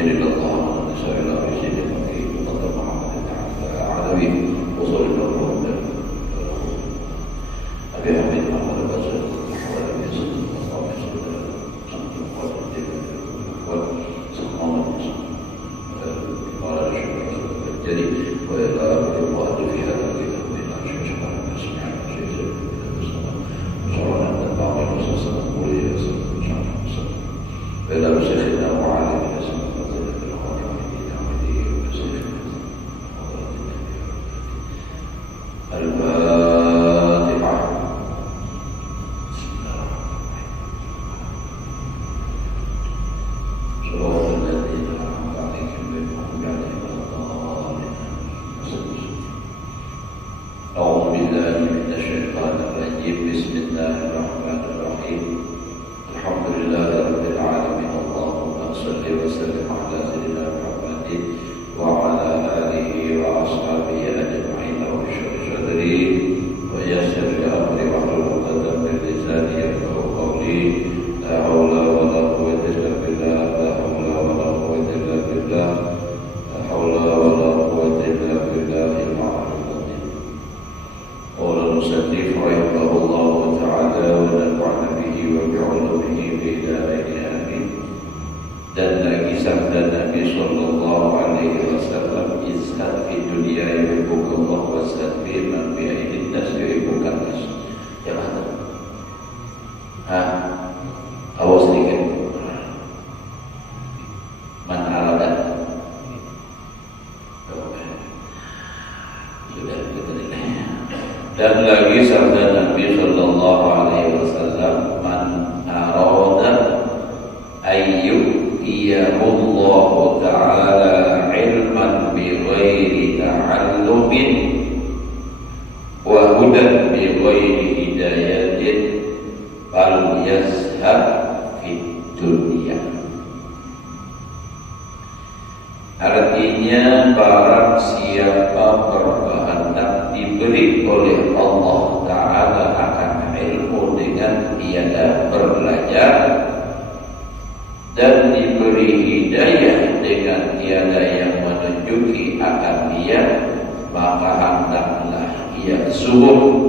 الله على نساء الله في سيد النبي وقدر محمد تعالى عدوي وصل الله على أبي حميد محمد البشر وعلى أبي سيد الله في سيد وعلى الجلي وإلى الوقت في هذا الكتاب من أشهر شكرا سبحانه وتعالى وشرعنا من بعض الرسول ولي وسلم وإلى شيخنا وعالمنا سبحانه وتعالى بالخاتم بدعوته وبسيفه الفاتحة. صراط الذين أنعمت عليهم غير المغضوب عليهم ولا الضالين. أعوذ بالله من الشيطان الرجيم. بسم الله الرحمن الرحيم. الحمد لله رب العالمين. اللهم صل وسلم على سيدنا محمد وعلى آله وأصحابه أجمعين. واشرح صدري ويسر لي أمري واحلل عقدة من لساني يفقهوا قولي. لا حول ولا قوة إلا بالله. لا حول ولا قوة إلا بالله. لا حول ولا قوة إلا بالله العلي العظيم. قال المصنف رحمه الله تعالى ونفعنا به وبعلومه في دارين آمين. Dan lagi sabda Nabi sallallahu alaihi wasallam, izhad fi dunya yuhibbukallah wazhad fi man fi aidin nas yuhibbukan nas. Ya mana? Awas sedikit. Man aradat. Sudah kita nilai. Dan lagi sabda Nabi sallallahu alaihi wasallam, man arada ayyuhiyahullahu ta'ala ilman bighairi ta'allumin wa hudan bighairi hidayatin fal yazhab fid dunya. Artinya, barang siapa berkehendak diberi oleh Allah Ta'ala akan ilmu dengan tiada belajar dan diberi hidayah dengan tiada yang menunjuki akan dia, maka hendaklah ia zuhud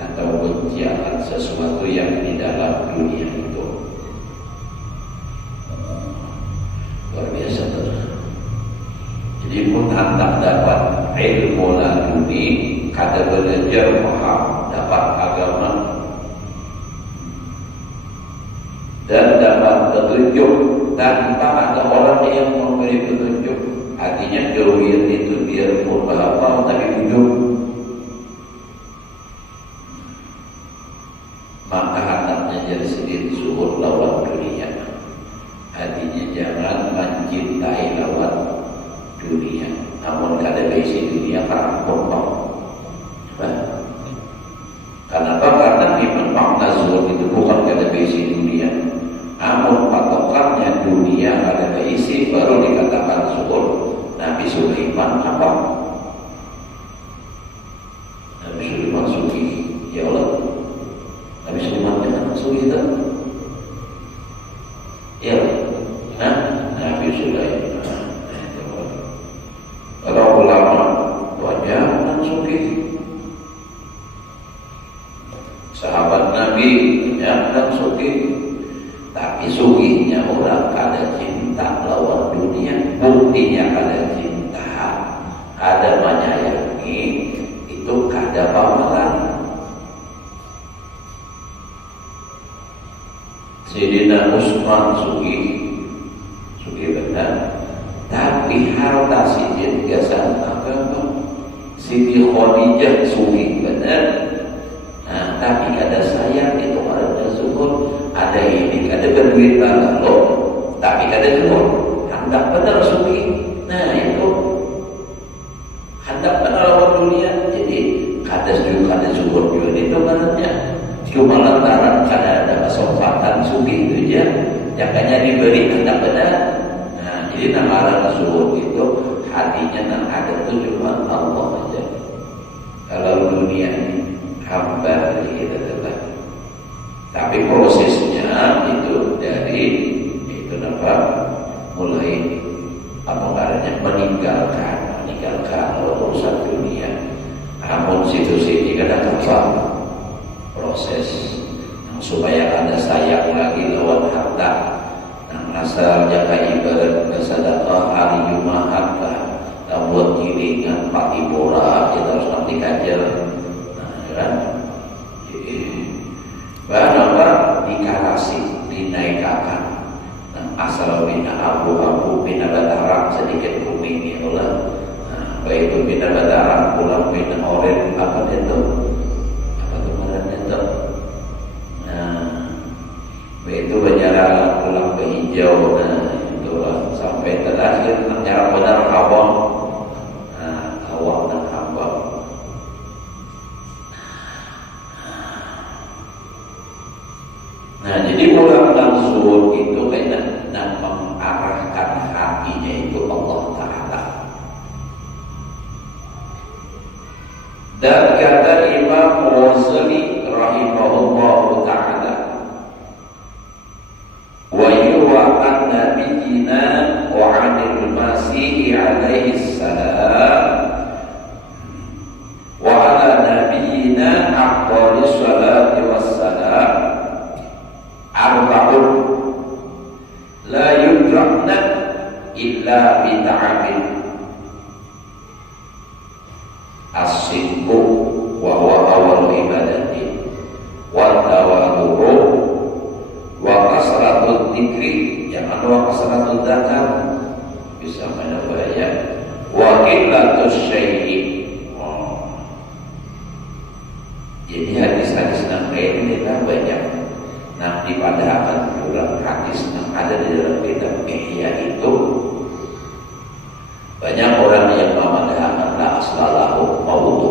atau benci akan sesuatu yang di dalam dunia itu. Luar biasa betul. Jadi pun hendak dapat ilmu laduni, kada belajar paham, dapat agama dan dapat petunjuk tanpa ada orang yang memberi petunjuk. Artinya jauhin itu biar pun berapa tapi ujung, maka hendaknya jadi sedikit zuhud lawan dunia. Artinya jangan mencintai lawan dunia. Namun kada besi dunia kerampok. Kenapa? Karena memang makna zuhud itu bukan kada besi dunia. Namun patokannya dunia ada isi baru dikatakan zuhud. Nabi Sulaiman apa? Nabi Sulaiman suki. Ya Allah, Nabi Sulaiman jangan suki itu. Ya, Nabi Sulaiman. Para ulama banyak suki. Sahabat Nabi banyak suki. Tapi suginya orang kada cinta lawan dunia. Buktinya kada cinta, kada menyayangi, itu kada pameran. Sayyidina Utsman sugi benar, tapi harta sidin gasan agama. Siti Khadijah sugi benar, tapi kada sayang, itu ada zuhud. Ada ini, ada berduit banget loh, tapi kada zuhud. Hendak benar suki. Nah itu hendak benar lawan dunia. Jadi kada zuhud juga itu benarnya. Cuma lantaran kada ada kesempatan suki itu aja, jakanya diberi hendak benar. Nah jadi nama zuhud itu hatinya nang ada tujuan Allah aja. Kalau dunia ini hamba kita adalah. Tapi prosesnya itu dari itu apa? Mulai meninggalkan urusan dunia. Namun situ-situ kadang proses supaya Anda sayang lagi lawan harta. Asal jaga ibarat bersedekah hari Jumat lah, buat gilingan pagi bola kita harus nanti kajar, kan? Bahan apa dikarasi, dinaikkan. Asal bina abu-abu, bina bataran sedikit kuning ini lah. Baik itu bina bataran, pulang bina oren apa itu? Apa kemarin itu? Itu berjalan pulang ke hijau, itulah sampai terakhir cara benar awam, awam dan hambam. Jadi orang langsung itu kaitan mengarahkan hatinya itu Allah Taala. Dan kata Imam Ghazali rahimahullahu taala, wa yuwa an nabiyina wa anil masih alaihi salam wa ala nabiyina afdhalis salati wassalam arba'un la yudrakna illa bita'amin as-sidqu wa huwa awal ibadati wa tawadhu wa kasratul dzikri, yang kedua kasratul dzakar, bisa mana bahaya, wa qillatus syai'i. Jadi hadis-hadis yang kayak ini kan banyak. Nah, dipadahkan dalam hadis yang ada di dalam kitab Ihya itu banyak orang yang memadahkan la aslalahu mawdu.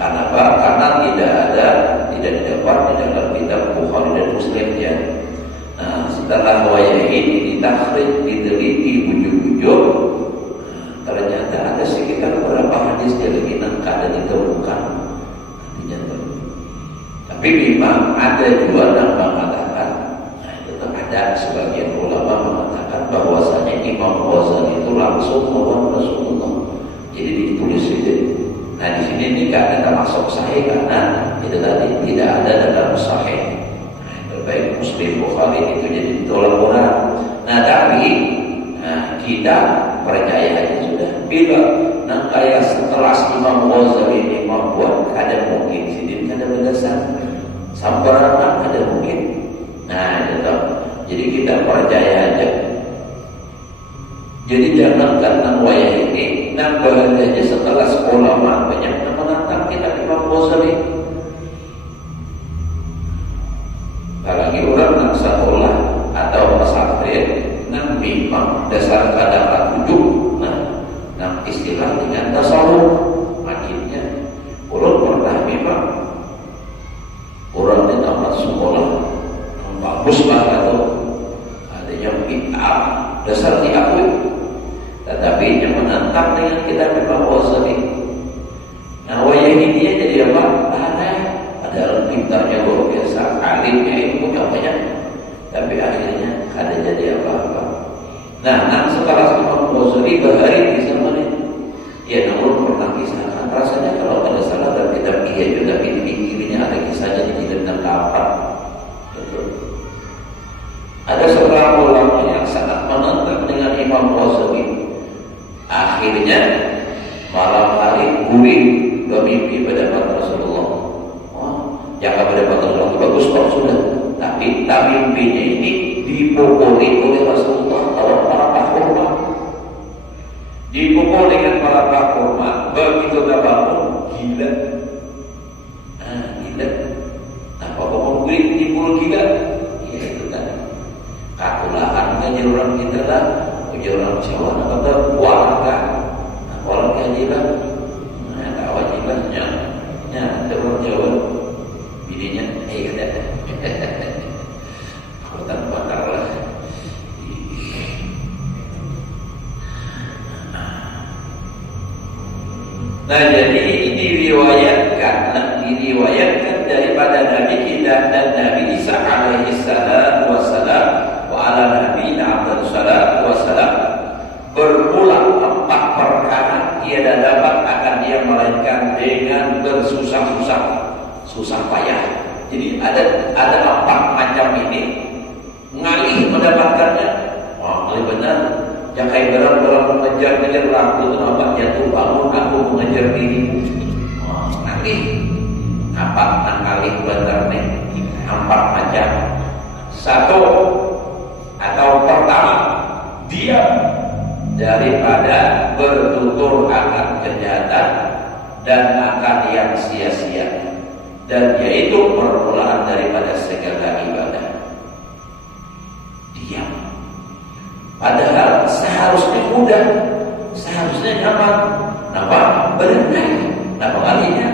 Kenapa? Karena tidak didapat di dalam kitab Bukhari dan Muslim ya. Setelah wayah ini ditakhrij, diteliti bujuk-bujuk, ternyata ada sekitar beberapa hadis yang lagi kadang ditemukan. Tapi memang ada juga yang mengatakan, itu ada sebagian ulama mengatakan bahwasanya Imam Ghazali itu langsung melawan Rasulullah. Jadi ditulis itu. Nah di sini ini kan termasuk sahih karena itu tadi tidak ada dalam sahih. Baik Muslim Bukhari itu jadi ditolak orang. Nah tapi kita percaya aja sudah. Bila kayak setelah Imam Ghazali ini membuat ada mungkin sidin ada berdasar sambaran ada mungkin. Nah itu. Jadi kita percaya aja. Jadi jangan karena wayah ini nambah aja setelah sekolah banyak yang menantang kita Imam Ghazali. Apalagi orang nak sekolah atau pesantren nang memang dasar kadang tujuh, nang istilah dengan tasawuf makinnya. Orang pernah memang orang di tempat sekolah bagus banget tuh, adanya bid'ah dasar diakui. Tetapi yang menantang dengan kita Imam Ghazali. Nah wayah ini jadi apa? Padahal pintarnya luar biasa, alimnya ilmunya banyak, tapi akhirnya ada jadi apa-apa. Nah setelah Imam Ghazali bahari di zaman ini, ya namun pernah kisahkan rasanya kalau ada salah dan kita iya juga pilih-pilihnya ada kisahnya di kitab 8. Betul. Ada seorang ulama yang sangat menentang dengan Imam Ghazali. Akhirnya malam hari guring bermimpi pada Rasulullah. Jangan pada Rasulullah itu bagus kok sudah. Tapi mimpinya ini dipukuli oleh Rasulullah oleh para kahormat. Dipukul dengan para kahormat, begitu tak bangun gila. Gila. Apa guring dipukul gila? Ya itu tadi. Katulahan kan orang kita lah. Orang Jawa kata warga, warga gila. Tak wajibannya. Ada orang Jawa. Bininya, ada. Kotak-kotak lah. Nah jadi ini diriwayatkan daripada Nabi kita dan Nabi Isa alaihi salam wassalam wa ala nabiyina Abdul salam wassalam susah payah. Jadi ada 4 macam ini ngalih mendapatkannya. Wah, ngalih benar. Yang kayak berang-berang mengejar-ngejar aku itu nampak jatuh bangun, aku mengejar dirimu. Wah, ngalih. Apa ngalih benar nih? 4 macam. 1 atau pertama, diam daripada bertutur akan kejahatan dan akan yang sia-sia, dan yaitu permulaan daripada segala ibadah. Diam. Padahal seharusnya mudah, seharusnya nyaman. Kenapa? Berenang. Kenapa kalinya?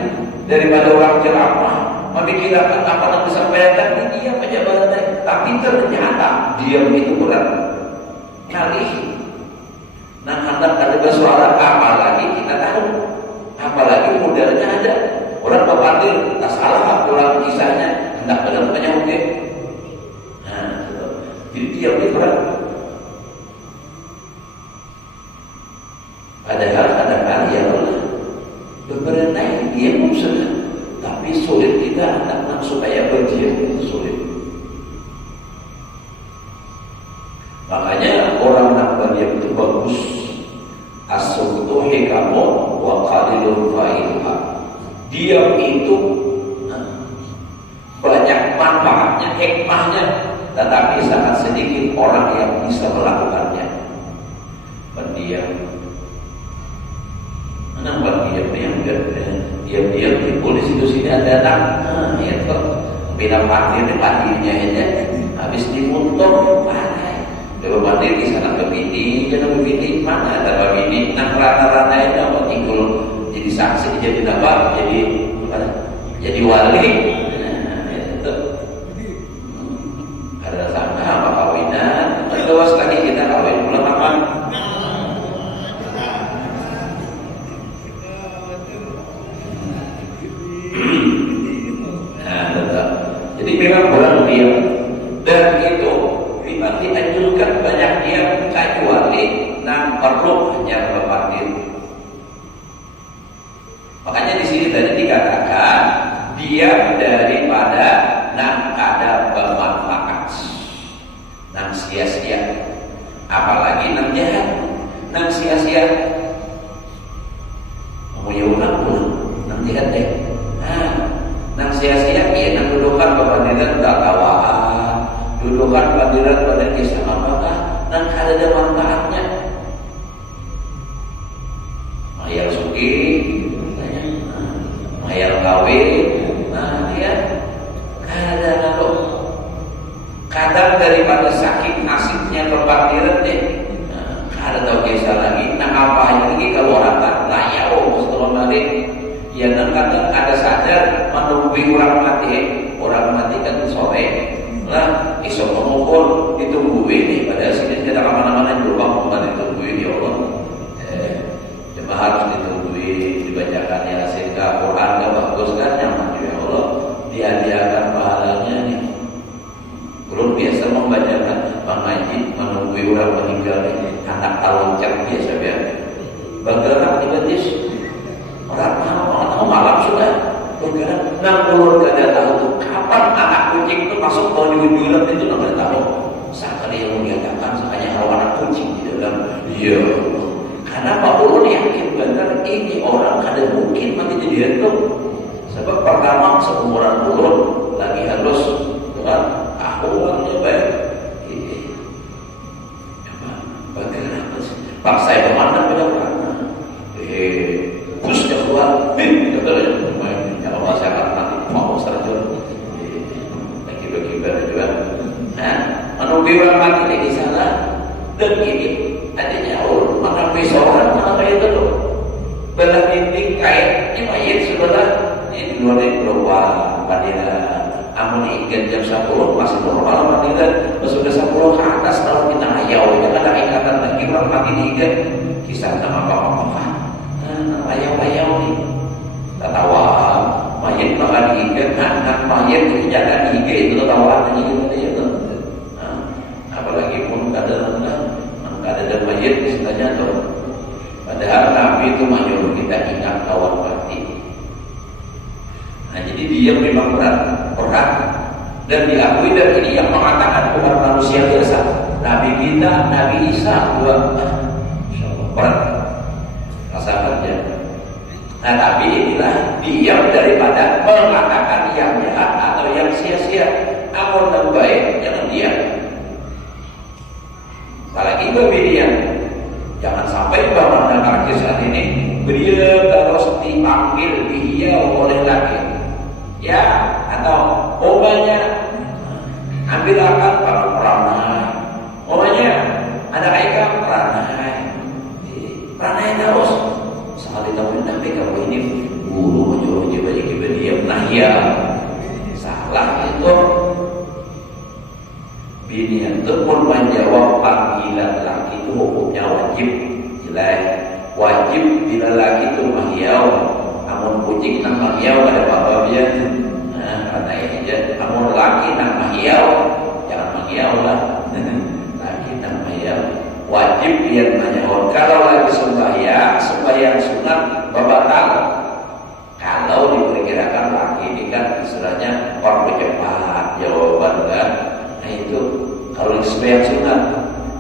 Daripada orang ceramah memikirkan apa yang disampaikan, ini diam aja berenang. Tapi ternyata diam itu berat. Ngalih. Nah, hendak ada bersuara, apalagi kita tahu, apalagi modalnya ada. Orang bapatir, tak salah pulang kisahnya, hendak benar banyak oke. Nah, jadi diam itu berat. Padahal kadang-kadang ya Allah, berenang diam sudah, tapi sulit kita hendak supaya berdiam itu sulit. Makanya orang nak berdiam itu bagus. As-suktu hikamu wa qalilun fa'iluha. Diam itu banyak manfaatnya, hikmahnya, tetapi sangat sedikit orang yang bisa melakukannya. Berdiam. Mana berdiam yang diam-diam timbul di situ-sini ada anak. Ya tuh, bina parkir di parkirnya aja, habis dimuntung mana? Kalau mandi di sana begini, jangan begini, mana ada begini, nah rata-rata itu apa tinggal jadi saksi, jadi apa, jadi wali, itu ada sama apa kawinan, terus lagi kita kawin bulan apa? Nah, tetap. Jadi memang bulan dia dan itu dianjurkan banyak diam kecuali yang perlu hanya berparkir. Makanya di sini tadi dikatakan diam daripada yang ada bermanfaat, yang sia-sia, apalagi yang jahat, yang sia-sia. Mau ulang yang jahat deh. Yang sia-sia ya yang dudukan kebandiran tak tawaan, dudukan kebandiran pada kisah apakah dan ada manfaatnya. Mayar suki, mayar kawin, dia kadang daripada sakit nasibnya kebandiran deh. Ada tahu kisah lagi, nah apa lagi kalau orang tak layak setelah balik. Ya dan kadang ada sadar menunggu orang mati kan sore lah esok mengukur ditungguin nih pada sini tidak kemana-mana juga kembali ditungguin ya Allah. Cuma harus ditungguin dibacakan Yasin ke Quran ke bagus kan nyaman ya Allah, dihadiahkan pahalanya nih. Belum biasa membacakan mengaji menunggu orang meninggal nih anak taloncat biasa biasa bergerak di betis orang malam sudah bergerak 60 gak tahu tuh kapan anak kucing itu masuk ke jujuran itu nggak tahu. Saat kali yang mengatakan hanya kalau anak kucing di dalam iya karena Pak Ulun yakin benar ini orang kada mungkin mati jadi itu sebab pertama seumuran Ulun lagi halus kan orangnya baik bergerak pak saya kemana beda orang terus keluar kalau masyarakat nanti mau serjun bagi-bagi juga menunggu orang mati di sana dan ini adanya mengambil seorang mana kayak itu tuh belah dinding kain ini mayat sebelah ini luar dari keluar padilah amun ikan jam 10 masih normal padilah sudah 10 ke atas kalau kita ayau ya ada ikatan lagi orang mati di ikan kisah nama apa-apa ayau-ayau nih tawa mayat makan ikan anak mayat itu jangan ikan itu tawa aja gitu apalagi pun ada mayat istilahnya tuh padahal Nabi itu menyuruh kita ingat kawan mati. Nah jadi dia diam memang berat dan diakui, dan ini yang mengatakan bukan manusia biasa. Nabi kita, Nabi Isa juga berat rasakan ya. Nah tapi inilah diam daripada mengatakan yang jahat atau yang sia-sia. Amun yang baik jangan diam. Apalagi berdiam. Jangan sampai bahwa mendengar kisah ini beliau terus dipanggil dihiau oleh laki, ya, atau obatnya ambil akal para peranai, obatnya ada ikan peranai terus sekali tahun sampai kamu ini guru menyuruh coba dia nah ya salah itu. Bini itu pun menjawab panggilan laki itu hukumnya wajib. Jelas wajib bila laki itu mahiau. Amun kucing nang mahiau pada bapak dia. Karena ini aja. Amun laki nang mahiau jangan mahiau lah. Laki nang mahiau wajib biar mahiau. Kalau lagi sembahyang sunat babatal. Kalau diperkirakan laki ini kan istilahnya orang cepat jawaban kan. Nah itu kalau sembahyang sunat,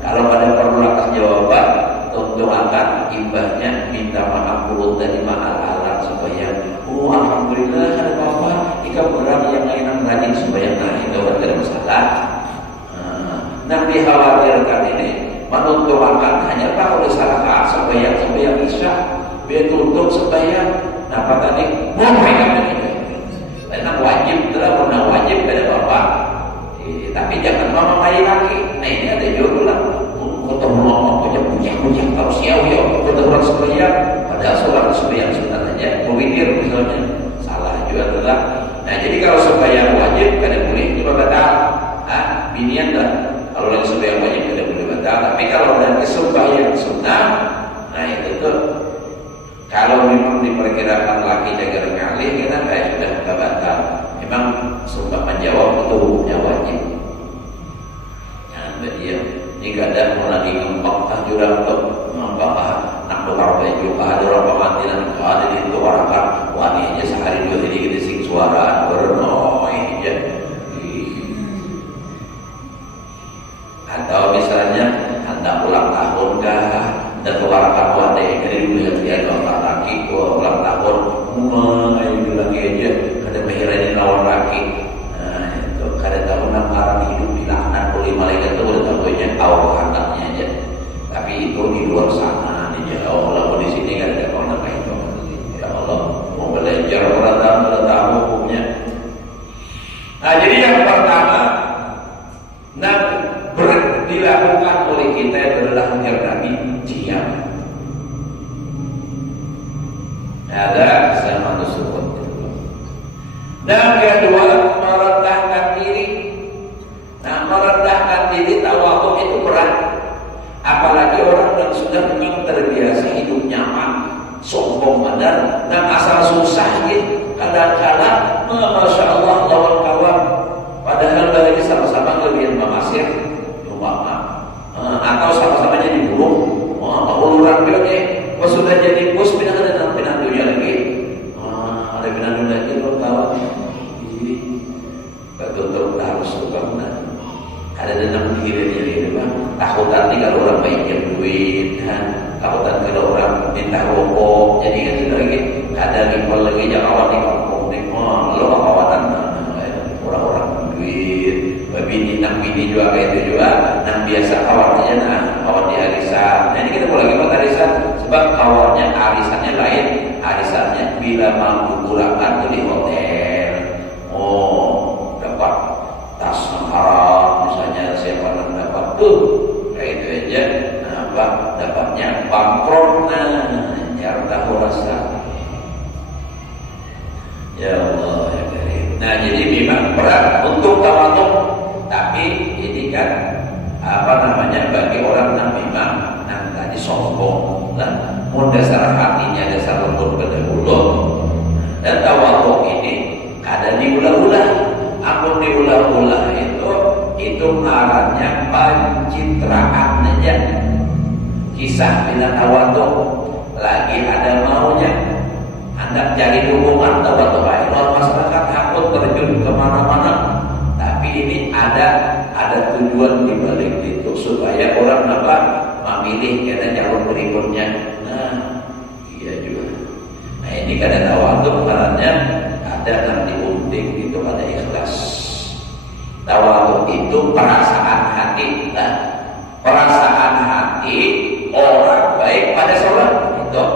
kalau pada perlu atas jawaban, doakan imbahnya minta maaf mulut dari ma'al-alat sembahyang. Oh alhamdulillah ada apa-apa, jika berat yang lain rajin sembahyang, nah itu tidak ada masalah. Nabi khawatirkan ini menunturkan hanya kalau salah sembahyang isya, dia tutup sembahyang. Apa tadi? Mereka ini, karena wajib telah pernah wajib pada bapak. Tapi jangan memamai laki. Nah ini ada jodoh lah. Untuk ngomong punya terus ya untuk orang sembahyang, padahal sholat sembahyang sunat aja, berpikir misalnya salah juga telah. Nah jadi kalau sembahyang wajib kada boleh coba batal. Binian dah. Kalau lagi sembahyang wajib kada boleh batal. Tapi kalau lagi sembahyang sunat, nah itu tuh kalau memang diperkirakan laki jaga kali kita kayak sudah tidak batal. Memang sumpah menjawab itu hukumnya wajib. Dia ini kadang mau lagi ngempang jurang untuk ngempang nak dokar baju ada orang pemantinan ada di itu warakan wani aja sehari dua hari kita sing suara bernoi aja. Atau misalnya hendak ulang tahun kah dan warakan wani dari dulu yang dia orang laki ulang tahun itu lagi aja ada mengirani lawan laki. Itu kadang tahu nak marah hidup dilaknat oleh malaikat itu udah tahunya tahu anaknya aja. Tapi itu di luar sana nih ya Allah, di sini kan ada orang kayak itu. Ya Allah, mau belajar orang tahu hukumnya. Nah jadi yang pertama dilakukan oleh kita adalah Nabi diam. Ada sama tersebut. Dan kedua merendahkan diri. Nah merendahkan diri tawadhu itu berat. Apalagi orang yang sudah memang terbiasa hidup nyaman, sombong benar, dan asal susah gitu. Kadang-kadang masya Allah lawan kawan. Padahal lagi sama-sama kelebihan mengasir, atau sama-sama jadi burung. Uluran biotnya, pas sudah jadi bos pindah dunia lagi. Ada pindah dunia lagi lo kawan. Betul-betul harus suka benar. Ada dendam diri bang. Takutan nih kalau orang pinjam duit, takutan kalau orang minta rokok. Jadi kan itu lagi ada rival lagi yang awal di kampung nih. Lo kawanan orang-orang duit. Bini juga kayak itu juga. Nah biasa kawannya kawan di arisan. Nah ini kita boleh lagi arisan sebab kawannya arisannya lain. Arisannya bila mampu kurangkan di hotel. Dapat tas haram misalnya siapa yang dapat tuh kayak itu aja. Dapatnya bangkrut jangan tahu rasa. Ya Allah ya Karim. Nah jadi memang berat untuk tawadhu, tapi ini kan bagi orang yang memang tadi sombong dan dasar hatinya dasar lembut pada Allah. Dan tawadhu ini ada diulah-ulah. Ampun diulah-ulah itu ngarannya pencitraan aja. Kisah bila tawadhu lagi ada maunya hendak cari dukungan atau baik masyarakat takut terjun kemana-mana. Tapi ini ada tujuan di balik itu supaya orang dapat memilih karena calon berikutnya. Nah, iya juga. Nah ini kadang tawaduk karena ada nanti unting itu ada ikhlas. Tawaduk itu perasaan hati, nah, perasaan hati orang baik pada sholat itu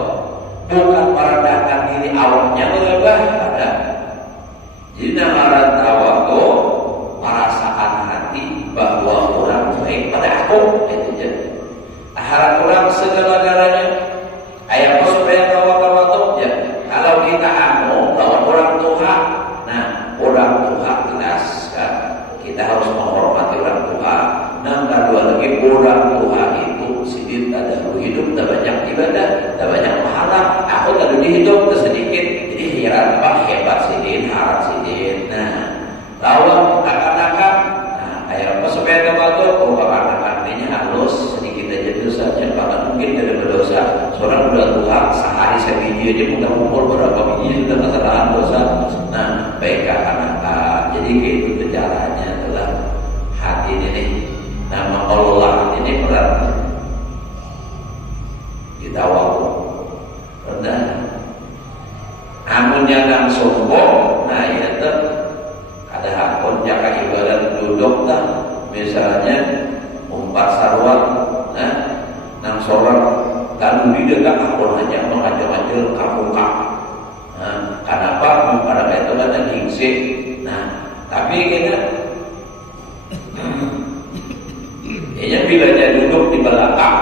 bukan merendahkan diri awalnya lebah ada. Jadi nama tawaduk perasaan hati bahwa orang baik pada aku itu je. Harap orang segala-galanya. Ayat supaya tawaduk ya. Kalau kita anu bahwa orang Tuhan, nah orang Tuhan jelas kan. Kita harus menghormati orang Tuhan. Nah kedua lagi orang Tuhan itu sidin ada hidup, tak banyak ibadah, tak banyak pahala. Aku tadi dihidup sedikit, jadi heran apa hebat sidin, harap sidin. Nah lawan akan-akan, nah kayak apa supaya tawaduk? Oh akan-akannya halus sedikit aja dosanya, bahkan mungkin tidak berdosa. Seorang udah Tuhan sehari sebiji aja mudah kumpul berapa biji sudah kesalahan dosa. Nah baik akan-akan, jadi gitu caranya adalah hati ini nih. Nama Allah ini berat ditawaduk rendah. Amunnya nang sombong, nah ya tuh ada hakun jaga ibadat duduk dah. Misalnya umpat sarwat, nah nang sorang dan di dekat hakun hanya mengajak-ajak kamuka. Nah, kenapa? Pada itu ada gengsi. Nah, tapi kita ya bila dia duduk di belakang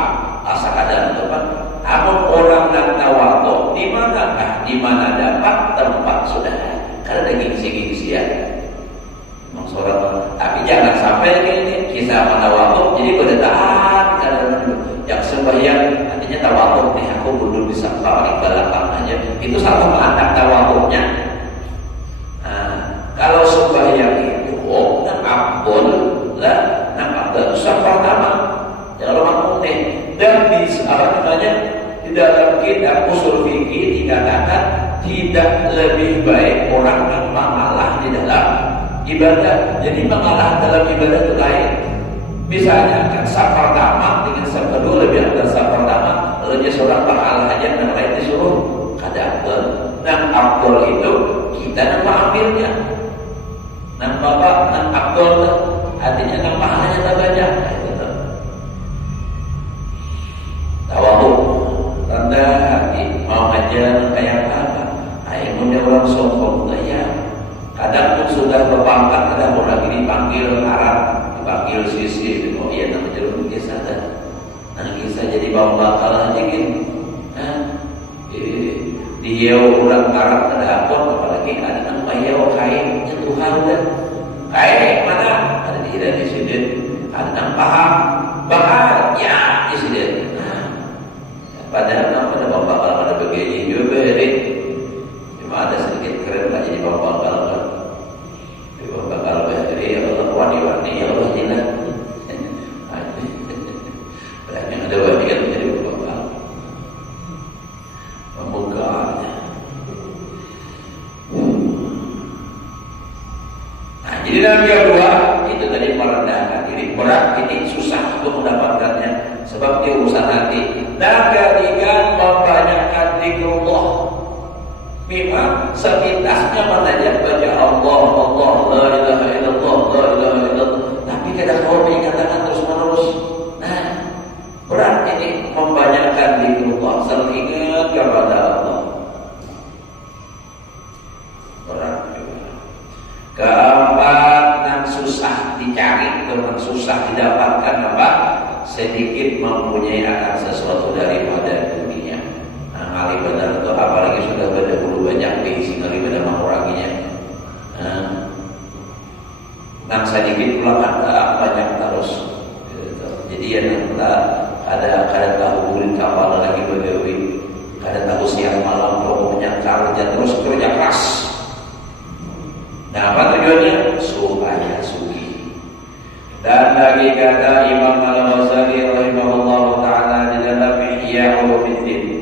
asa ada depan. Amun orang nak tawaduk di manakah? Di mana dapat tempat sudah karena ada gengsi-gengsian. Tapi jangan sampai ini kisah tawaduk jadi pada taat karena yang sembahyang artinya tawaduk nih aku duduk di paling belakang aja itu salah melangkah tawaduknya. Nah, kalau sembahyang itu dan abdul lah, nah abdul susah pertama kalau makmum nih dan di apa namanya di dalam kitab usul fikih dikatakan tidak lebih baik orang yang mengalah di dalam ibadah. Jadi mengalah dalam ibadah itu lain. Misalnya kan saf pertama dengan saf kedua lebih ada saf pertama, lalu dia seorang mengalah aja dan lain disuruh kada abdul. Dan abdul itu kita nak mengambilnya. Nang bapak nang abdul artinya nang pahalanya tak banyak. Tawaduk rendah hati mau aja kayak apa? Ayo orang sombong ya. Kadang pun sudah berpangkat, kadang pun lagi dipanggil Arab, dipanggil sisi, oh iya nama jeruk kisah dah. Nah kisah jadi bawa bakal aja gitu. Dia orang Arab ada apa? Apalagi ada nama Yao kain Tuhan dah. Kain mana? Ada di sini. Ada nama paham, bakal ya di sini. Padahal nama ada bawa bakal ada begini juga jadi. Cuma ada sedikit keren lah jadi bawa bakal. Bakal jadi Allah wani-wani ya Allah jinak. Berarti ada wani kan menjadi bakal membuka. Nah jadi dalam yang kedua itu tadi merendahkan diri. Berat ini susah untuk mendapatkannya sebab dia urusan hati. Dan ketiga membanyakkan zikrullah. Memang sepintasnya matanya baca Allah, Allah, la ilaha illallah, la ilaha illallah. Tapi kadang kalau dikatakan terus menerus. Nah, berat ini membanyakkan zikrullah, selalu ingat kepada Allah. Berat juga. Keempat, yang susah dicari, yang susah didapatkan apa? Sedikit mempunyai akan sesuatu daripada dunia. Ahli benar itu apalagi sudah berdahulu banyak diisi kali pada menguranginya. Nang sedikit pula ada banyak terus. Jadi ya ada kadang tahu burin kapal lagi berdewi, kadang tahu siang malam pokoknya kerja terus kerja keras. Nah apa tujuannya? Supaya suci. Dan lagi kata Imam Al-Ghazali rahimahullah taala di dalam Ihya Ulumuddin.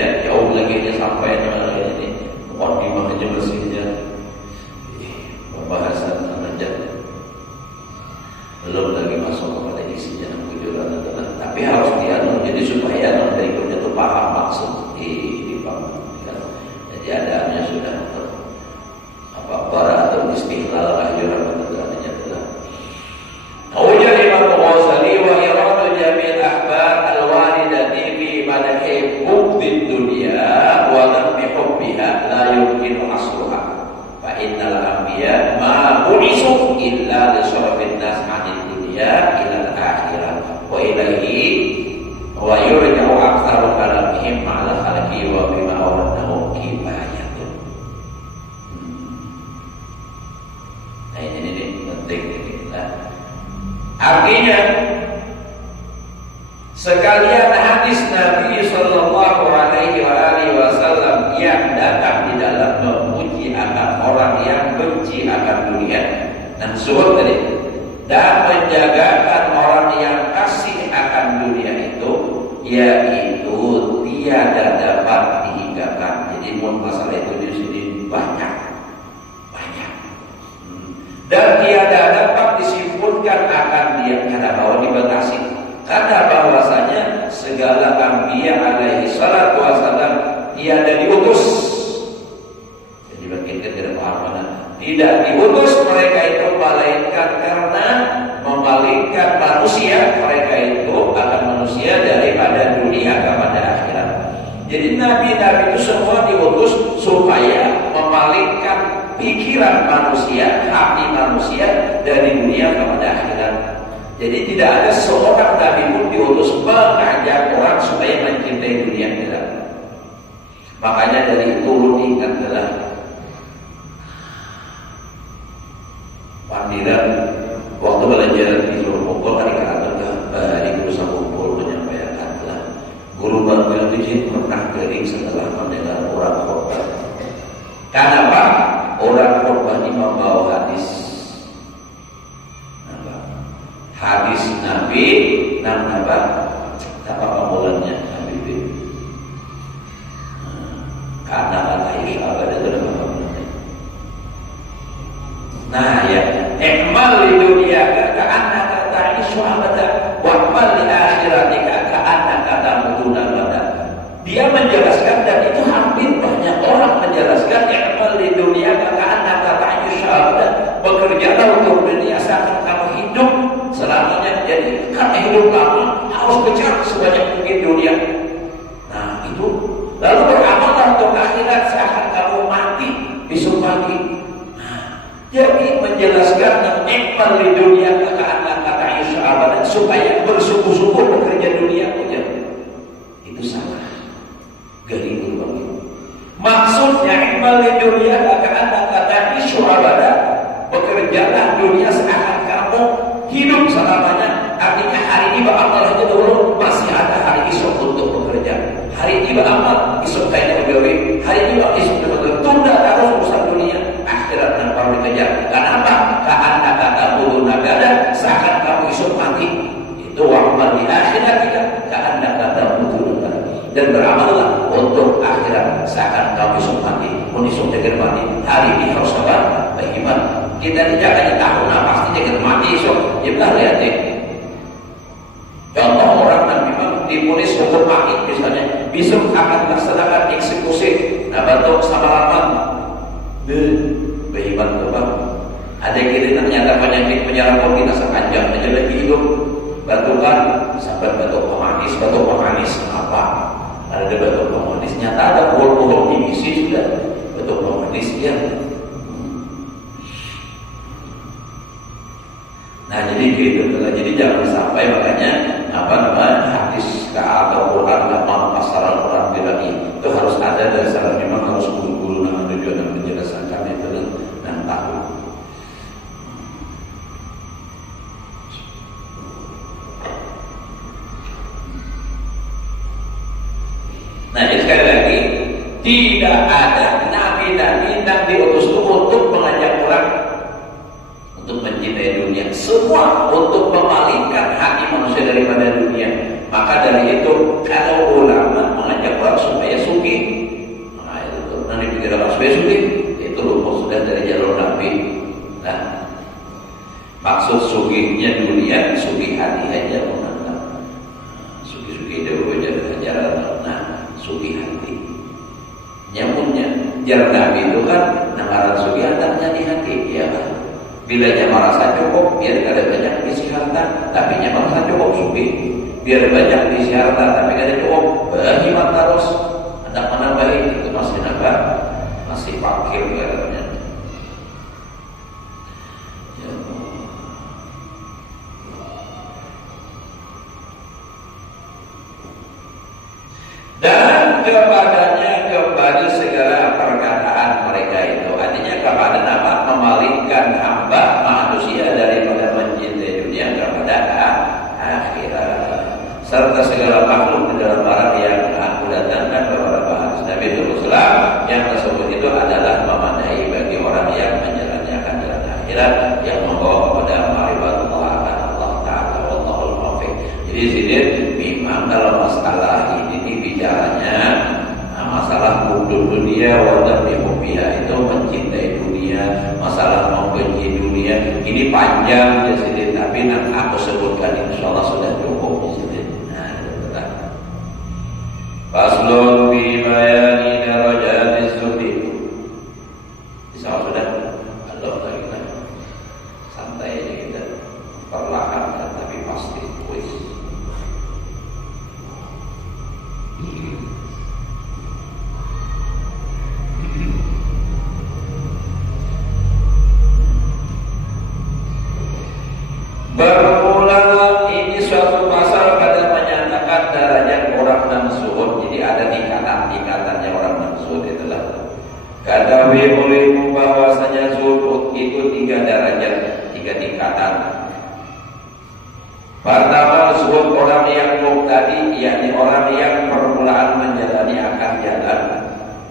Jauh lagi dia sampai Nah, artinya sekalian hadis Nabi Sallallahu Alaihi Wasallam yang datang di dalam memuji akan orang yang benci akan dunia dan zuhud tadi, dan menjagakan orang yang kasih akan dunia itu, yaitu tiada dapat dihinggakan. Jadi masalah itu di sini banyak. Dan tiada dapat disimpulkan akan dia karena bahwa dibatasi. Karena bahwasanya segala anbiya alaihi salatu wasallam tiada diutus. Jadi bagi kita tidak paham mana. Tidak diutus mereka itu melainkan karena memalingkan manusia, mereka itu akan manusia daripada dunia kepada akhirat. Jadi nabi-nabi itu semua diutus supaya memalingkan pikiran manusia, hati manusia dari dunia kepada akhirat. Jadi tidak ada seorang nabi pun diutus mengajak orang supaya mencintai dunia, tidak. Makanya dari itu ingat adalah pandiran waktu belajar di Sulawesi Bogor hari guru Sampul menyampaikan adalah guru bangga izin pernah kering setelah mendengar orang khotbah. Kenapa? Orang khotbah ini membawa hadis Nabi, apa pemulanya Nabi? Karena kata Isya ada dalam apa? Nah ya, ikmal di dunia ka'anna kata Isya ada, wa'mal di akhiratika ka'anna kata mutuna ada. Dia menjelaskan dan itu hampir banyak orang menjelaskan ikmal di dunia ka'anna kata Isya ada. Bekerjalah untuk dunia seakan kamu hidup selamanya, jadi karena hidup kamu harus kejar sebanyak mungkin dunia. Nah itu, lalu beramallah untuk akhirat seakan kamu mati besok pagi. Nah, jadi menjelaskan nikmat di dunia kata Isya abadan supaya bersungguh-sungguh bekerja dunia punya itu salah. Gari berbagi. Maksudnya nikmat di dunia kata Isya abadan, bekerjalah dunia seakan kamu hidup selamanya. Artinya hari ini beramal aja dulu, masih ada hari esok untuk bekerja. Hari ini beramal, esok kayaknya begawe. Hari ini esok begawe. Tunda terus urusan dunia, akhirat dan baru dikejar. Kenapa? Karena kata bulu nagada seakan kamu esok mati. Itu wa'mal di akhirat kita. Karena kata bulu nagada. Dan beramallah untuk akhirat seakan kamu esok mati. Pun esok jaga mati. Hari ini harus sabar, beriman. Kita tidak akan tahu pasti jaga mati esok. Ya benar lihat deh. Contoh orang yang memang diponis hukum mati misalnya, besok akan melaksanakan eksekusi. Nah bentuk samalaman beriman terbang. Ada yang kira ternyata penyakit penyerang kita sepanjang aja lagi hidup. Batukan sampai batuk pemanis apa? Ada batuk pemanis, nyata ada pohon-pohon di isi sudah batuk pemanis ya. Nah jadi gitu, jadi jangan sampai makanya hadis atau Quran atau pasal Quran bilang itu harus ada dasar, memang harus guru-guru dengan tujuan dan penjelasan kami itu dan tahu. Nah jadi sekali lagi tidak ada nabi-nabi yang diutus untuk mengajak orang untuk mencintai dunia, semua untuk memalingkan hati manusia daripada dunia. Maka dari itu kalau ulama mengajak orang supaya suki, nah itu nanti pikir orang supaya suki, itu luput sudah dari jalur nabi. Nah maksud sukinya dunia, suki hati aja menantang. Suki itu berjalan, nah suki hati. Nyambungnya jalur nabi itu kan namaran suki antaranya di hati, ya kan? Bila dia merasa cukup, biar kada banyak isi harta, tapi dia merasa cukup suki. Biar banyak isi harta, tapi kada cukup, berhemat terus. Hendak menambahi itu masih nambah, masih fakir katanya. Ya. Dan kepadanya kembali segala perkataan mereka itu. Artinya kepada nama memalingkan hamba manusia daripada panjang jadi, tapi nanti aku sebutkan insyaallah sudah cukup jadi. Nah, betul. Faslun fi bayani darajatiz zuhdi. Bisa sudah? Allah lagi lah. Santai aja kita. Perlahan tapi pasti kuis. Bermula ini suatu pasal pada menyatakan derajat orang yang zuhud. Jadi ada tingkatan-tingkatannya orang yang zuhud itulah. Katawi olehmu bahwasanya zuhud itu 3 derajat, 3 tingkatan. Pertama, zuhud orang yang muqtadi, yakni orang yang permulaan menjalani akan jalan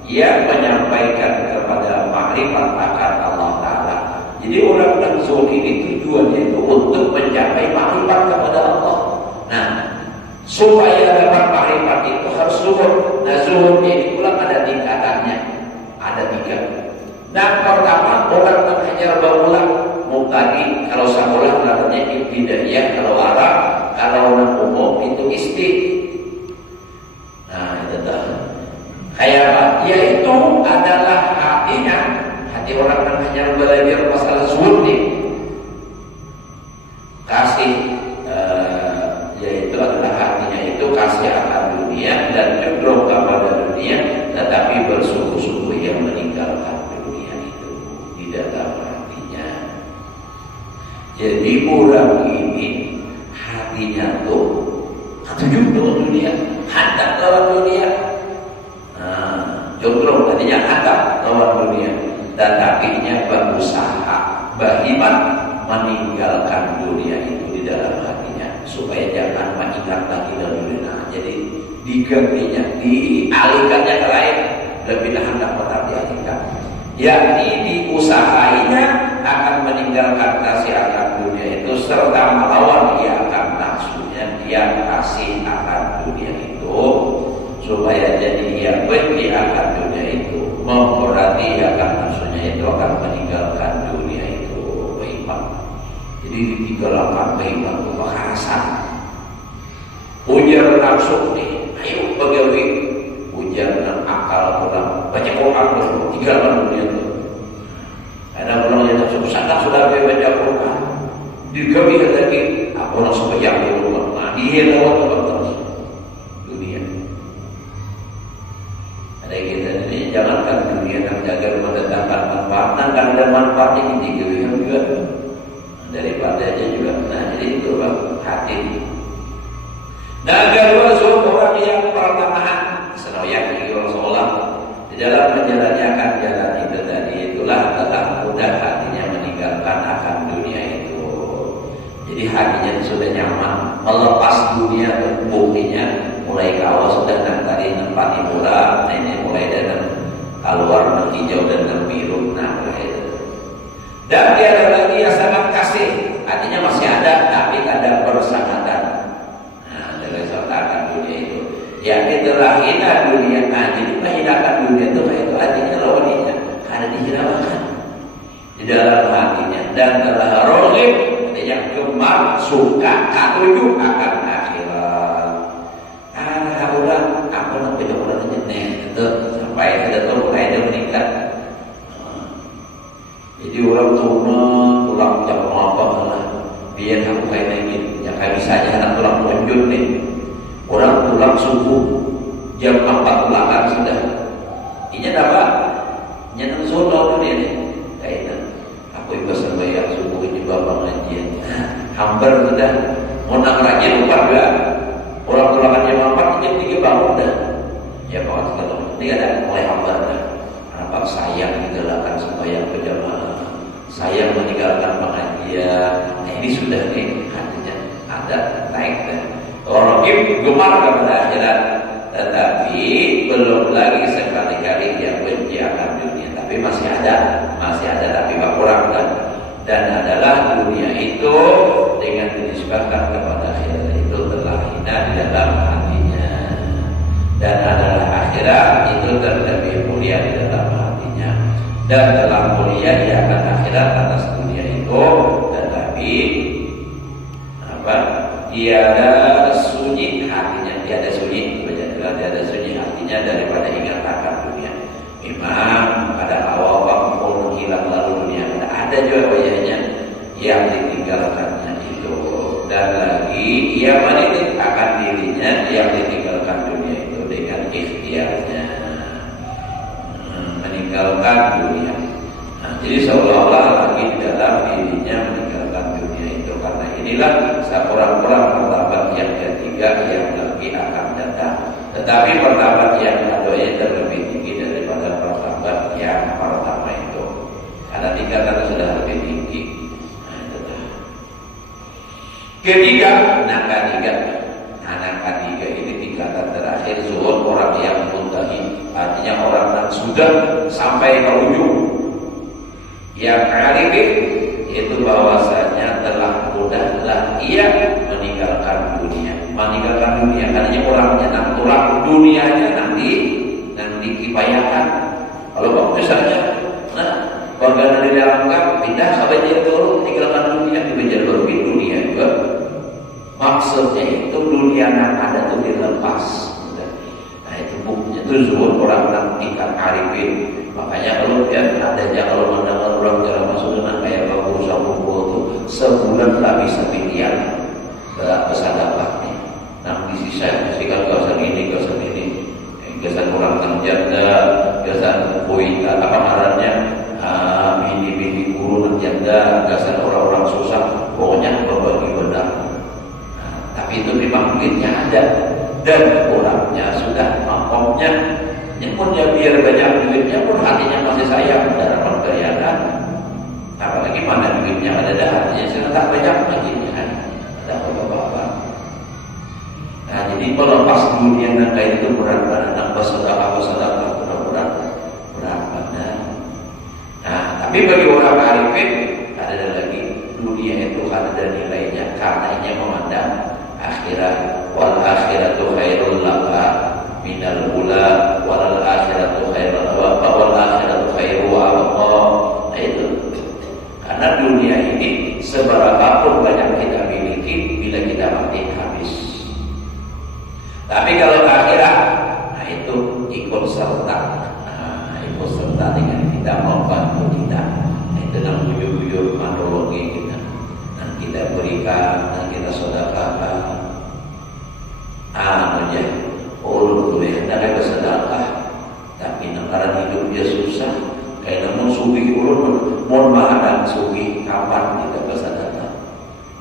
yang menyampaikan kepada makrifat akan Allah Ta'ala. Jadi orang yang zuhud ini tujuannya itu untuk mencapai makrifat kepada Allah. Nah, supaya dapat makrifat itu harus zuhud. Nah, zuhud ini pula ada tingkatannya, ada 3. Nah, pertama orang yang hanya bermula muqtadi, kalau sekolah namanya ibtidaiyah, kalau Arab, kalau orang umum itu isti. Nah, itu dah. Kayak apa? Yaitu adalah hatinya. Hati orang yang hanya belajar masalah zuhud nih, kasih yaitu adalah hatinya itu kasih akan dunia dan cenderung kepada dunia, tetapi bersungguh-sungguh yang meninggalkan dunia itu di dalam hatinya. Jadi orang ini hatinya tuh tertuju dengan dunia, hadap lawan dunia. Cenderung tadinya hadap lawan dunia, tetapinya berusaha berhimmat meninggalkan dunia itu di dalam hatinya supaya jangan mengingat lagi dalam dunia. Jadi digantinya, dialihkannya ke lain, lebih hendak tetap dialihkan. Yakni diusahainya akan meninggalkan kasih akan dunia itu serta melawan ia akan nafsunya dia kasih akan dunia itu supaya jadi ia benci akan dunia itu, memperhati akan nafsunya itu akan meninggalkan dunia itu. Jadi ditinggalkan beriman itu kekerasan. Ujar nafsu nih, ayo bagawi ujar dan akal pulang baca Quran dulu, tinggalkan dunia itu. Ada pulang yang nafsu sangat sudah baca Quran, digawi lagi, aku langsung baca Quran. Nah, dia lewat terus dunia. Ada kita ini jangankan dunia yang jaga mendatangkan manfaat, kan ada manfaat ini digawi juga. Daripada aja juga. Nah, jadi itu hati. Nah, kedua orang yang pertengahan senawiyah Rasulullah di dalam menjalani akan jalan itu tadi itulah telah mudah hatinya meninggalkan akan dunia itu. Jadi hatinya sudah nyaman melepas dunia dan buktinya mulai kawal sudah tadi nempati murah, ini mulai dari keluar hijau dan biru. Nah, itu. Dan dia ada lagi yang sangat kasih, artinya masih ada tapi kadang bersangatan. Nah, dari sertakan dunia itu, ya telah hina dunia. Nah, jadi menghinakan dunia itu artinya lawannya ada dihinakan di dalam hatinya dan telah rohib, artinya gemar suka katuju akan akhirat. Ada orang apa nak orang nyenek itu sampai ada mulai dia meningkat. Jadi orang tulang jam apa lah, biar aku kayak lagi, ya kayak bisa aja anak tulang lonjut nih. Orang tulang subuh jam 4 ulangan sudah. Ini apa? Nyenang solo tu dia ni. Kaitan. Aku ibu sembahyang subuh ini bawa pengajian. Hampir sudah. Mau nak rajin 4 juga. Orang tulangan jam 4 jam 3 bangun dah. Ya kawan sekalian. Ini ada mulai hampir dah. Nampak sayang meninggalkan sembahyang berjamaah, sayang meninggalkan pengajian. Nah, ini sudah nih artinya ada naik dan orang gemar kepada akhirat, tetapi belum lagi sekali-kali dia benci akan dunia. Tapi masih ada tapi kurang dan adalah dunia itu dengan dinisbahkan kepada akhirat itu telah hina di dalam hatinya dan adalah akhirat itu terlebih mulia di dalam hatinya dan telah mulia di akan akhirat atas dunia itu, tetapi tiada sunyi hatinya, tiada sunyi, tiada sunyi hatinya daripada ingat akan dunia. Memang pada awal waktu hilang lalu dunia, ada juga wajahnya yang ditinggalkannya itu, dan lagi ia menitipkan dirinya yang ditinggalkan dunia itu dengan ikhtiarnya, meninggalkan dunia. Jadi seolah-olah lagi di dalam dirinya meninggalkan dunia itu. Karena inilah orang-orang martabat yang ketiga yang lagi akan datang. Tetapi martabat yang kedua itu lebih tinggi daripada martabat yang pertama itu, karena tingkatan sudah lebih tinggi. Ketiga, anak ketiga ini tingkatan terakhir, zuhud, orang yang muntahi, artinya orang yang sudah sampai ke ujung. Yang arifin itu bahwasanya telah mudahlah ia meninggalkan dunia. Meninggalkan dunia karena orangnya nang tulang dunianya nanti kipayakan. Kalau kamu misalnya warga di dalam kamp pindah sampai jadi dulu meninggalkan dunia, menjadi berpindah dunia juga. Maksudnya itu dunia yang ada itu dilepas. Nah itu buktinya itu zuhud orang yang tingkat arifin. Makanya kalau kalau mendengar orang jalan masuk dengan kayak berusaha kumpul itu sebulan tak bisa miliar bersadaqahnya. Nah di sisa kan kawasan ini, kawasan orang terjanda, kawasan poin apa namanya, bini kurun terjanda, kawasan orang-orang susah, pokoknya berbagi benar. Tapi itu memang duitnya ada dan orangnya sudah makomnya. Yang pun ya biar banyak duitnya pun hatinya masih sayang dalam keadaan. Apalagi mana duitnya ada hatinya sudah tak banyak lagi ada apa-apa. Nah jadi pelepas dunia dan kain itu berat pada nambah sedekah berat benar. Nah tapi bagi orang arifin ada lagi dunia itu ada nilainya karena ini memandang akhirat. Wal akhiratu khairul laka minal ula wal akhiratu khairul wal akhiratu khairu wa abqa. Nah itu karena dunia ini seberapapun banyak kita miliki, bila kita mati habis. Tapi kalau akhirat, nah itu ikut serta dengan kita membantu kita. Nah itu dalam buyur-buyur mantrologi kita. Nah kita berikan, nah kita sedekahkan. Ulun tuh ya, nak bersedekah, tapi negara hidup dia susah. Kayak namun sugi ulun, mohon maaf sugi kapan kita bersedekah?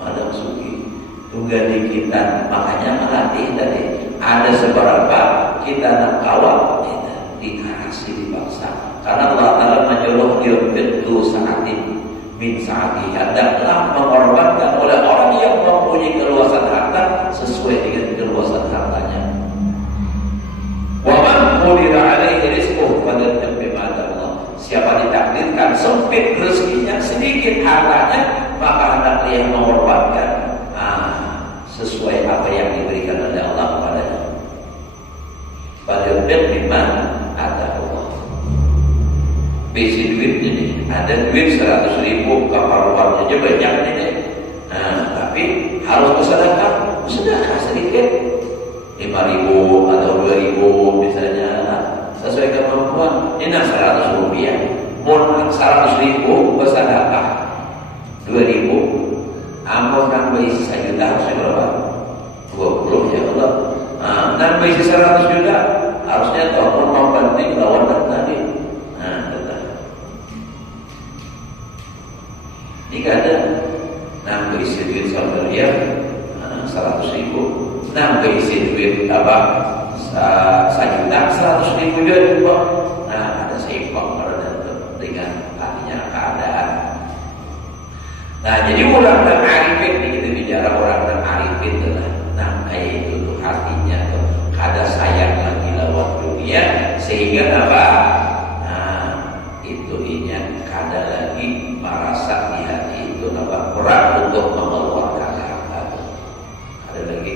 Madang sugi, tunggal di kita, makanya melatih tadi. Ada seberapa kita nak kawal, kita dikasih dipaksa. Karena Allah Taala menyuruh dia betul saatin min saati, hendaklah mengorbankan oleh orang yang mempunyai keluasan harta sesuai dengan keluasan hartanya. Wa man qudira alaihi rizquhu falyutim bima Allah. Siapa ditakdirkan sempit rezekinya, sedikit hartanya, maka hendaklah dia mengorbankan sesuai apa yang diberikan oleh Allah kepadanya. Falyutim bima Allah. Besi duit ini ada duit 100.000 kaparuannya aja banyak ini. Nah, tapi harus bersedekah sedikit 5.000 atau 2.000 misalnya, sesuai kemampuan. Ini 100 rupiah, mau 100.000 bersedekah 2.000, ampun nambah isi 1 juta harusnya berapa? 20 ya Allah. Nah, nambah isi 100 juta harusnya tahun mau penting lawan tadi. Jika ada nambah isi duit 1 miliar, 100.000, nambah isi duit apa? 1 juta, 100.000 juga. Nah, ada seimbang dengan artinya keadaan. Nah, jadi orang dan arifin kita bicara orang dan arifin adalah kayak itu tuh artinya tuh kada sayang lagi lawan dunia sehingga apa? Ada lagi merasa di hati itu nampak berat untuk mengeluarkan harta. Ada lagi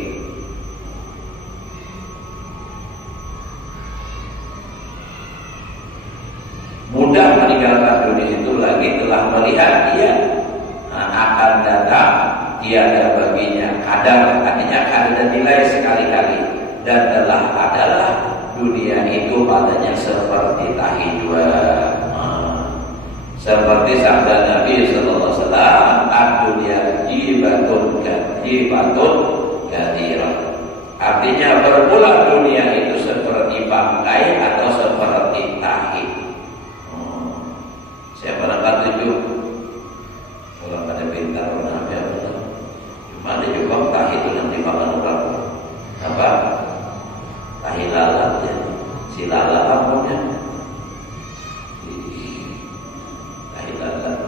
mudah meninggalkan dunia itu lagi telah melihat dia akan datang tiada baginya kadar, artinya kadar nilai sekali-kali. Dan telah adalah dunia itu padanya seperti tahi dua. Seperti sabda Nabi sallallahu alaihi wasallam, "Ad-dunya jibatun katsirah." Artinya berpulang dunia itu seperti bangkai atau seperti tahi. Siapa dapat tunjuk? Kalau pada pintar orang apa? Gimana juga tahi itu nanti makan orang? Apa? Tahi lalat ya. Si lalat apanya? Tahi lalat.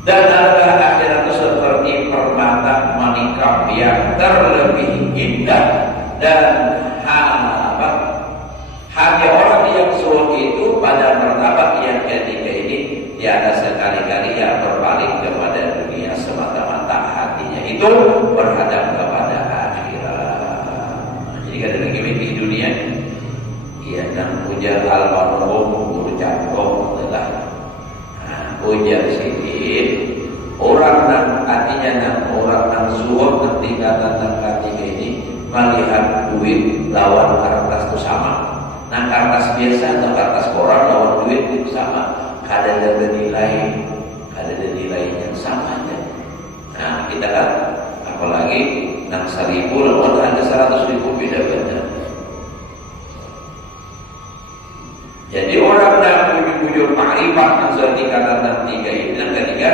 Dan harga akhirat itu seperti permata manikam yang terlebih indah. Dan hati orang yang zuhud itu pada martabat yang ketiga ini tiada sekali-kali yang berpaling kepada dunia semata-mata, hatinya itu berhadap kepada akhirat. Jadi ada lagi mimpi dunia. Iya, dan ujar al-marhum ucapkan adalah ujar sedikit orang dan artinya orang dan zuhud tingkatan ketiga ini melihat duit lawan kertas itu sama. Nah, kertas biasa atau kertas koran lawan duit itu sama. Ada nilai yang sama aja. Nah, kita kan apalagi nang 1.000 lawan ada 100.000 beda-beda. Jadi orang yang bujur ma'rifat yang sudah tingkatan tiga ini, yang ketiga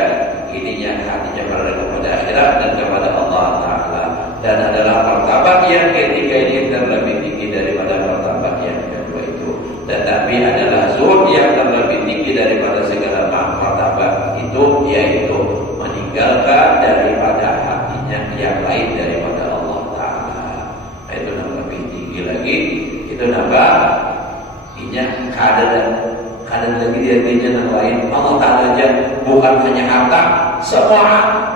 ininya hatinya berada kepada akhirat dan kepada Allah Ta'ala. Dan adalah martabat yang ketiga ini terlebih tinggi daripada martabat yang kedua itu. Tetapi adalah zuhud yang terlebih tinggi daripada segala martabat itu, yaitu meninggalkan daripada hatinya yang lain daripada Allah Ta'ala. Itu yang lebih tinggi lagi. Itu nambah kadang lagi di hatinya yang lain. Allah Ta'ala aja bukan hanya harta, semua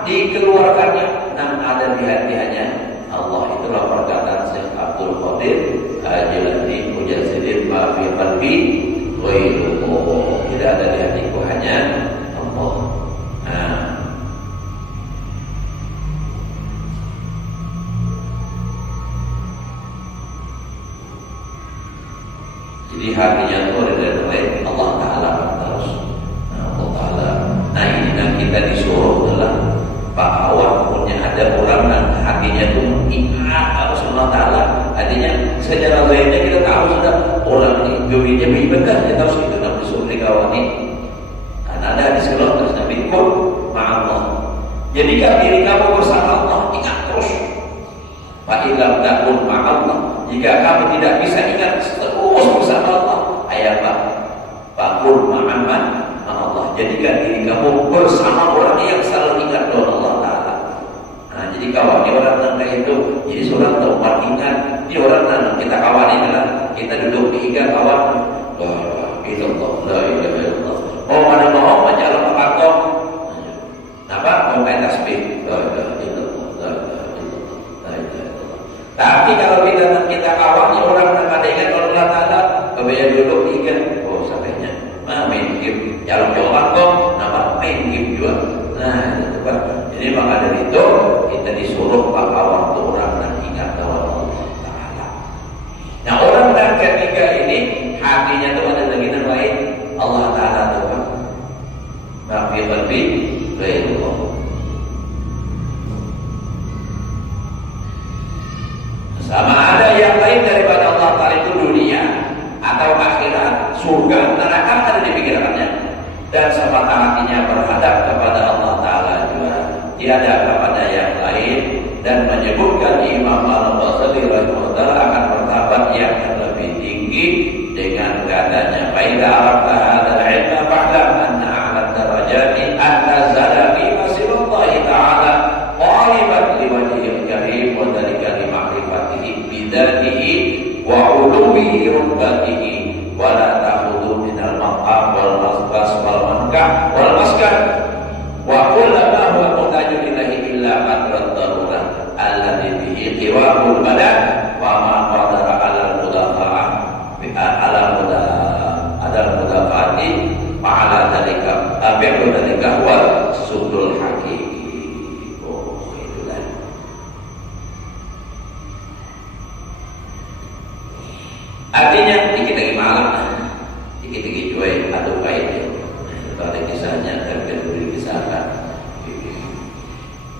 dikeluarkannya yang ada di hatinya Allah. Itulah perkataan Syekh Abdul Qadir Jilani Mujazidin Ma'fi qalbi ghairuhu. Tidak ada di hatiku hanya Allah. Jadi hatinya itu ada dari lain Allah Ta'ala terus. Allah Ta'ala. Nah, ini yang kita disuruh adalah Pak Awam punya ada orang yang hatinya itu ingat Allah Ta'ala. Artinya secara lainnya kita tahu sudah orang ini dunia beribadah, kita tahu itu nak disuruh dikawani. Karena ada hadis kalau terus Nabi kun ma'allah. Jadikan diri kamu bersama Allah, ingat terus. Fa illam takun ma'allah. Jika kamu tidak bisa ingat terus bersama Allah, ayat Fakul ma'aman Allah. Jadikan diri kamu bersama orang yang selalu ingat dengan Allah Ta'ala. Nah, jadi kawan ini orang tangga itu. Jadi seorang tempat ingat. Ini orang yang kita kawan ini adalah kita duduk di iga kawan. La ilaha illallah. Oh, mana mau baca lama kantong. Apa? Mau main tasbih. La ilaha illallah. La ilaha illallah. La ilaha illallah. Tapi kalau kita kawan ini orang yang ada ingat Allah Ta'ala, kemudian duduk di iga. Oh, sampainya. Main game, jalan jalan kok, nama main game juga. Nah, itu Pak. Jadi maka dari itu kita disuruh Pak waktu orang dan ingat kepada Allah Ta'ala. Nah, orang dan ketiga ini hatinya itu ada lagi yang lain Allah Ta'ala itu Pak. Mafi qalbi ghairullah. Sama ada yang lain daripada Allah Ta'ala itu dunia atau akhirat, surga, neraka ada di pikirannya, dan semata hatinya berhadap kepada Allah Ta'ala juga, tiada kepada yang lain. Dan menyebutkan Imam Al-Ghazali rahimahullah akan martabat yang lebih tinggi dengan katanya faida arafta hadzal ilma fa'lam anna a'la darajati an nazala fi masirallahi ta'ala qaliban liwajhil karim wa dzalika li ma'rifatihi bidzatihi wa uluwi rubbatihi wa la ta'khudhu minal maqam wal masbas wal mankah wal maskan wa kullama huwa mutajun ilahi illa qadrat darurah alladhi bihi qiwamul badan wa ma qadara ala al-mudafa'ah ala al-mudafa'ah berarti fa'ala dzalika fi'lu dzalika huwa suhudul hakiki. Oh, itulah. Artinya dikit lagi malam, dikit lagi cuy atau baik. Itu ada kisahnya dan kedua kisahkan.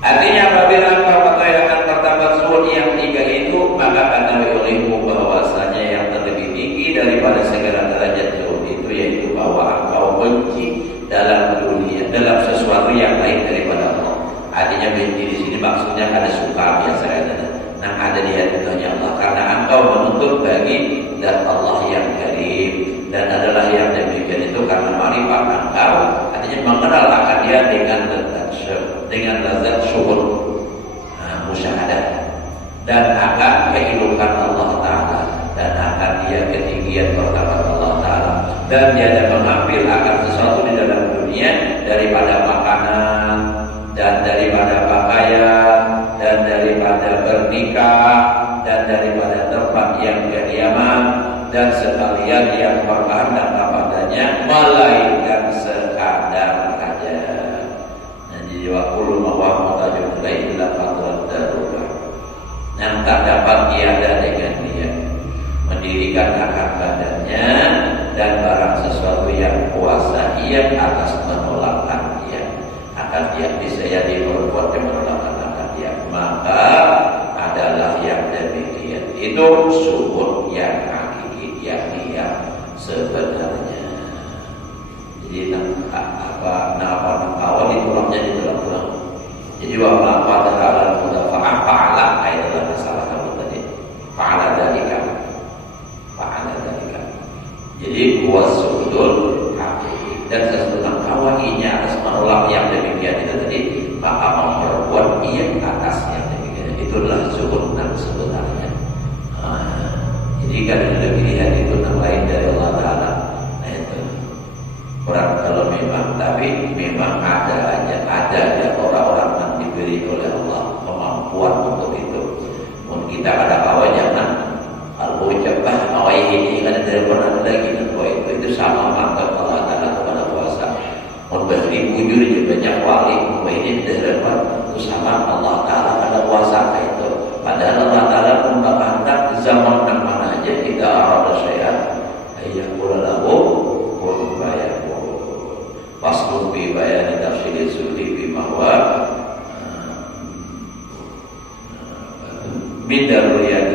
Artinya apabila engkau mengatakan pertama zuhud yang tiga itu, maka ketahui olehmu bahwasanya yang terlebih tinggi daripada segala derajat zuhud itu yaitu bahwa engkau benci dalam dunia, dalam sesuatu yang lain daripada Allah. Artinya benci di sini maksudnya ada suka biasa ada. Nah ada di hatinya Allah karena engkau menuntut bagi zat Allah yang karim dan adalah yang demikian itu karena marifat engkau artinya mengenal akan dia dengan lazat syukur musyahadah dan akan kehidupan Allah Ta'ala dan akan dia ketinggian martabat Allah Ta'ala dan dia ada mengambil akan sesuatu di dalam dunia daripada makanan dan daripada pakaian dan daripada bernikah dan daripada tempat yang kediaman dan sekalian yang berkehendak kepadanya melainkan sekadar saja. Jadi waqul mawah mutajul laila fatrat darurat. Yang tak dapat tiada dengan dia mendirikan akan badannya dan barang sesuatu yang kuasa ia atas menolakkan dia akan dia bisa jadi berbuat yang menolakkan akan dia maka adalah yang demikian itu syukur yang hakiki yang sebenarnya. Jadi awal ditolaknya di tulang-tulang. Jadi wa qadara al-mudafa'a fa'ala adalah masalah kamu tadi. Fa'ala dzalika. Jadi kuwasul hakiki dan sesuatu kawanginya atas menolak yang demikian itu tadi maka memperbuat ia atas yang demikian itulah zuhud yang sebenarnya. Jadi kalau dilihat itu yang lain dari Allah Ta'ala itu orang kalau memang ada orang-orang yang diberi oleh Allah kemampuan untuk itu. Mungkin kita ada kawan jangan kalau ucapkan awal ini ada telepon lagi itu sama mantap Allah Ta'ala kepada kuasa. Mau beri bujur juga banyak wali ini telepon itu sama Allah Ta'ala pada kuasa itu. Padahal Allah Ta'ala pun berkehendak zaman mana aja kita arada syai'an ayyaqula lahu kun fayakun. Faslu bi bayani tafsir sulhi bi mahwa min daruriyat